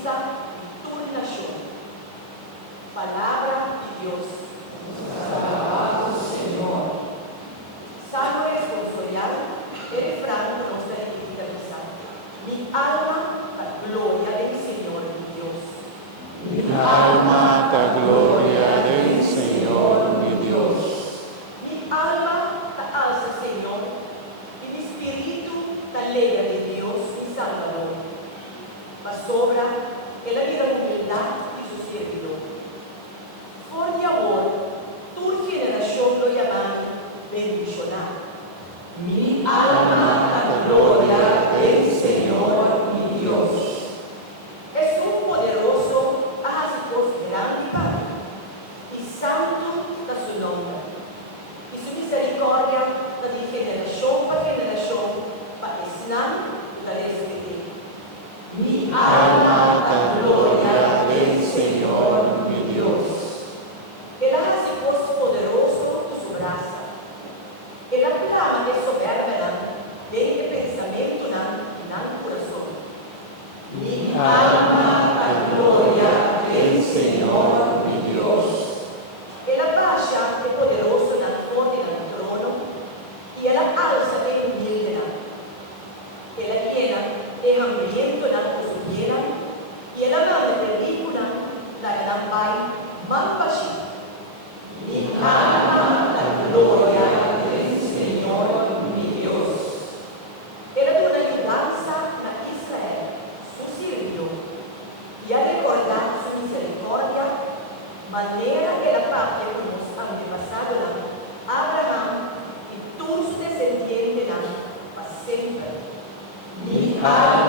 vista tu nación. Palabra de Dios. Alabado Señor. Salmo responsorial, el refrán con nuestra identidad. Mi alma da gloria del Señor mi Dios. Mi alma da gloria del Señor mi Dios. Mi alma da alza, Señor, y mi espíritu da alegra de Dios mi Salvador. Ma sobra que la vida humildad de su servidor. Por mi amor, tu generación lo llaman bendicionar. Mi alma da gloria del Señor mi Dios. Es un poderoso, hace grande Padre, y santo da su nombre. Y su misericordia da de generación para generación, para Islam da desde mi alma da gloria del Señor mi Dios. Él hace voz poderoso de su braza. Él aclama de soberbia, de pensamiento en el corazón. Mi alma da gloria del Señor mi Dios. Él abaja de poderoso en la corte del trono y él alza de humilde. Él llena de hambriento en la cosillera y él habla de película la lampai mampashi. Mi alma da gloria del Señor mi Dios. Él da una ayudanza a Israel, su siervo, y a recordar su misericordia, manera que la parte con los antepasados Abraham y tus descendientes para siempre. Mi alma